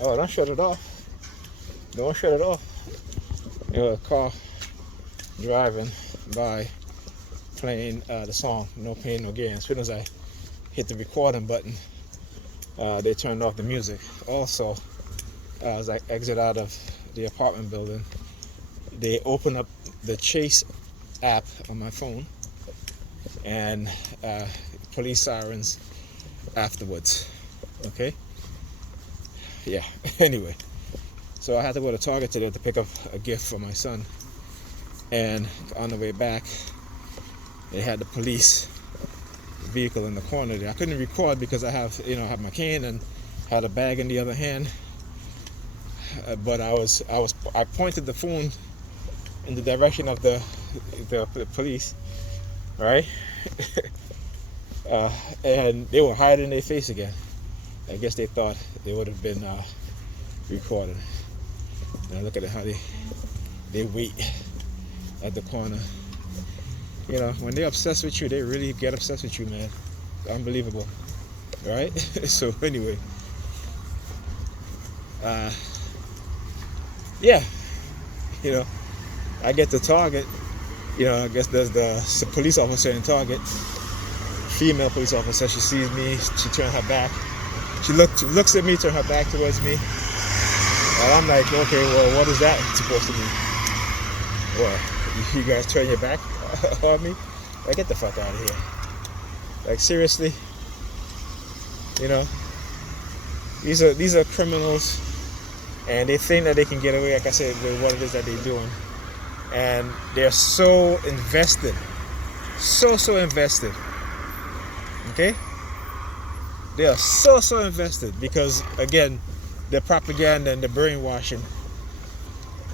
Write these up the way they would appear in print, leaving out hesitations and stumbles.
Oh, don't shut it off. Don't shut it off. A car driving by playing the song No Pain No Gain. As soon as I hit the recording button, they turned off the music. Also, as I exit out of the apartment building, they open up the Chase app on my phone and police sirens afterwards. Okay? Yeah, anyway. So I had to go to Target today to pick up a gift for my son. And on the way back, they had the police vehicle in the corner there. I couldn't record because I have my cane and had a bag in the other hand. But I pointed the phone in the direction of the police, right? And they were hiding their face again. I guess they thought they would have been recorded. Now look at how they wait at the corner. You know, when they're obsessed with you, they really get obsessed with you, man. It's unbelievable, right? So anyway, yeah, you know, I get to Target. You know, I guess there's the police officer in Target, female police officer. She sees me, she turns her back. She looks at me, turns her back towards me. And I'm like, okay, well, what is that supposed to mean? Well, you guys turn your back on me? Like, get the fuck out of here. Like, seriously? You know? These are criminals, and they think that they can get away, like I said, with what it is that they're doing. And they're so invested. So invested. Okay? They are so invested because, again, the propaganda and the brainwashing.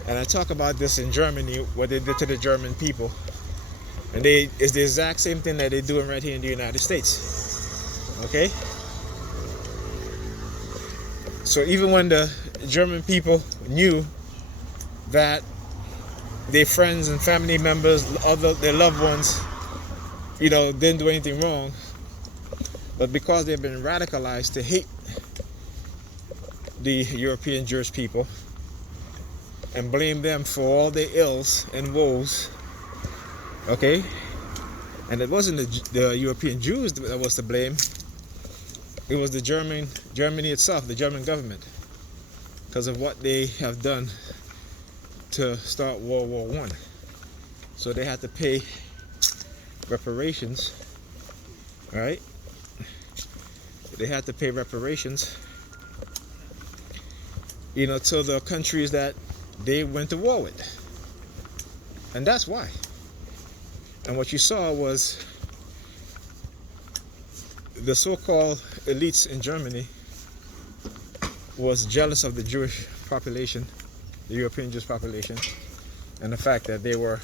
And I talk about this in Germany, what they did to the German people. And it's the exact same thing that they're doing right here in the United States. Okay? So even when the German people knew that their friends and family members, their loved ones, you know, didn't do anything wrong, but because they've been radicalized to hate the European Jewish people and blame them for all their ills and woes, okay? And it wasn't the European Jews that was to blame. It was the Germany itself, the German government, because of what they have done to start World War I. So they had to pay reparations, right? They had to pay reparations, you know, to the countries that they went to war with. And that's why. And what you saw was the so-called elites in Germany was jealous of the Jewish population, the European Jewish population, and the fact that they were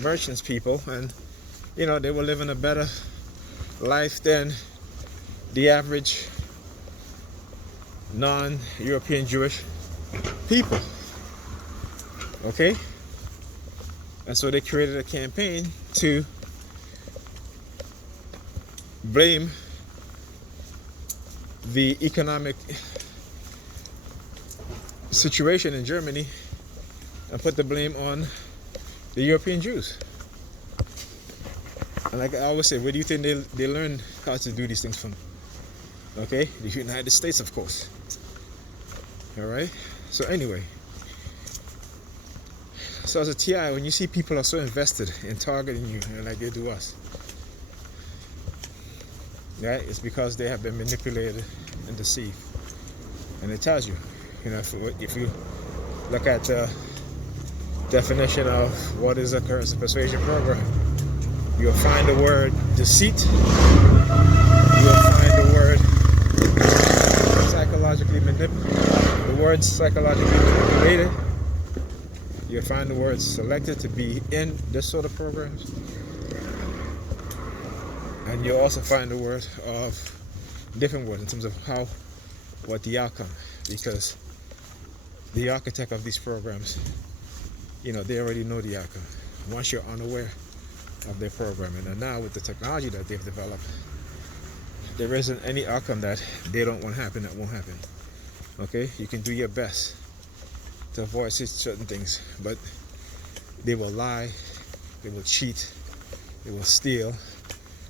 merchants people, and you know, they were living a better life than the average non-European Jewish people. Okay? And so they created a campaign to blame the economic situation in Germany and put the blame on the European Jews. And like I always say, where do you think they learned how to do these things from? Okay? The United States, of course. Alright? So anyway. So as a TI, when you see people are so invested in targeting you, like they do us, right? It's because they have been manipulated and deceived. And it tells you, you know, if you look at the definition of what is a Coercive Persuasion Program, you'll find the word deceit, you'll find the word psychologically manipulated, you'll find the words selected to be in this sort of programs, and you'll also find the word of different words in terms of what the outcome, because the architect of these programs, you know, they already know the outcome once you're unaware of their programming. And now with the technology that they've developed, there isn't any outcome that they don't want to happen that won't happen. Okay, you can do your best to avoid certain things, but they will lie, they will cheat, they will steal,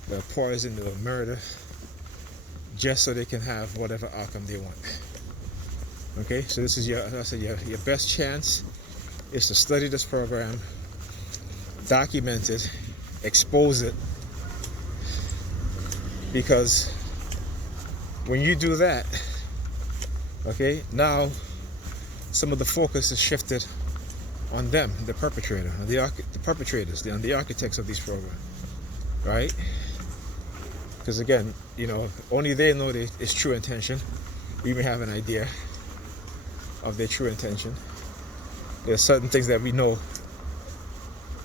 they'll poison, they'll murder, just so they can have whatever outcome they want. Okay, so this is your best chance is to study this program, document it, expose it, because when you do that, okay, now some of the focus is shifted on them, the perpetrator, the perpetrators, the architects of these programs, right? Because again, you know, only they know its true intention. We may have an idea of their true intention. There are certain things that we know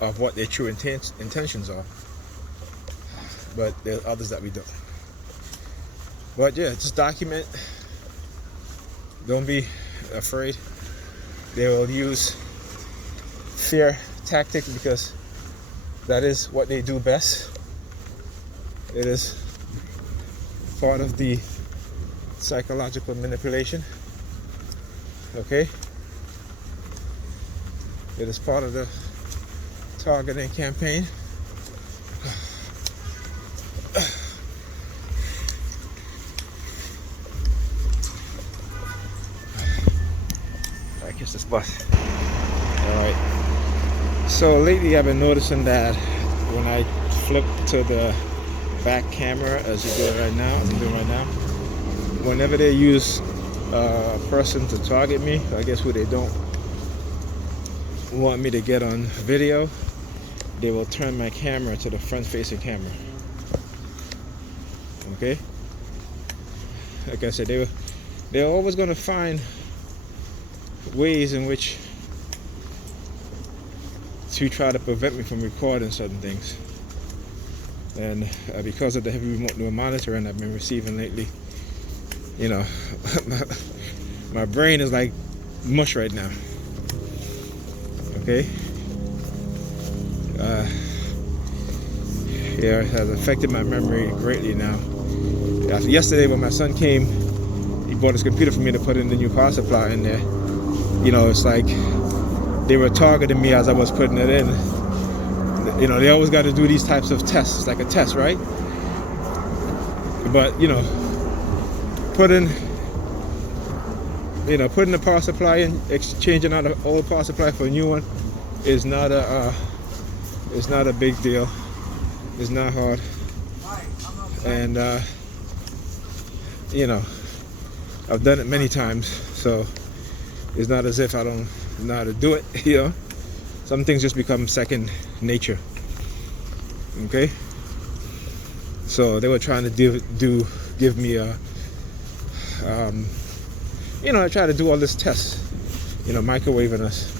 of what their true intentions are, but there are others that we don't. But yeah, just document. Don't be afraid. They will use fear tactics because that is what they do best. It is part of the psychological manipulation. Okay? It is part of the targeting campaign. I guess this bus. Alright. So lately I've been noticing that when I flip to the back camera, as I'm doing right now, whenever they use a person to target me, I guess who they don't want me to get on video, they will turn my camera to the front facing camera. Okay? Like I said, they're always going to find ways in which to try to prevent me from recording certain things. And because of the heavy remote monitoring I've been receiving lately, you know, my brain is like mush right now. Okay? Yeah, it has affected my memory greatly now. Yesterday when my son came, he bought his computer for me to put in the new power supply in there. You know, it's like they were targeting me as I was putting it in. You know, they always got to do these types of tests. It's like a test, right? But, you know, putting the power supply in, exchanging out the old power supply for a new one is not a big deal. It's not hard. And, you know, I've done it many times, so it's not as if I don't know how to do it, you know. Some things just become second nature. Okay? So they were trying to give me a, you know, I tried to do all this tests, you know, microwaving us.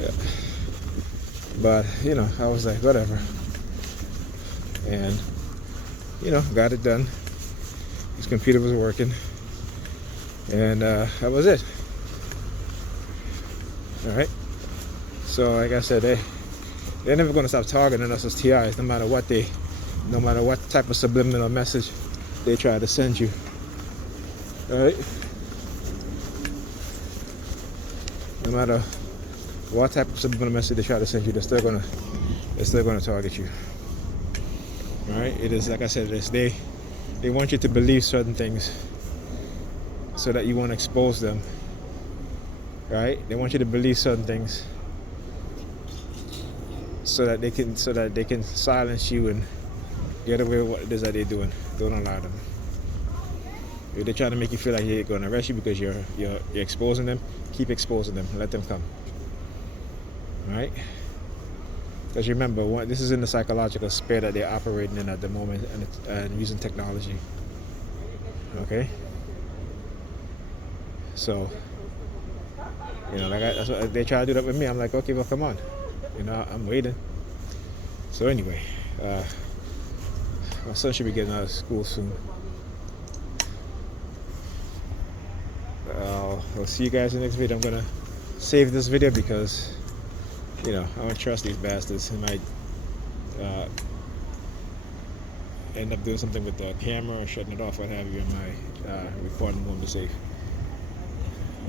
Yeah. But, you know, I was like, whatever. And, you know, got it done. His computer was working. And that was it. Alright? So, like I said, they're never going to stop targeting us as TIs, no matter what type of subliminal message they try to send you. Alright? No matter what type of subliminal message they try to send you, they're still gonna target you. Alright? It is, like I said, they want you to believe certain things so that you won't expose them. Right? They want you to believe certain things so that they can silence you and get away with what it is that they're doing. Don't allow them. If they try to make you feel like they're going to arrest you because you're exposing them, keep exposing them. Let them come. Right? Because remember, this is in the psychological sphere that they're operating in at the moment and using technology. Okay? So, you know, that's what they try to do that with me. I'm like, okay, well, come on. You know, I'm waiting. So anyway, my son should be getting out of school soon. I'll see you guys in the next video. I'm gonna save this video because, you know, I don't trust these bastards. It might, end up doing something with the camera or shutting it off, what have you, and my recording won't be safe.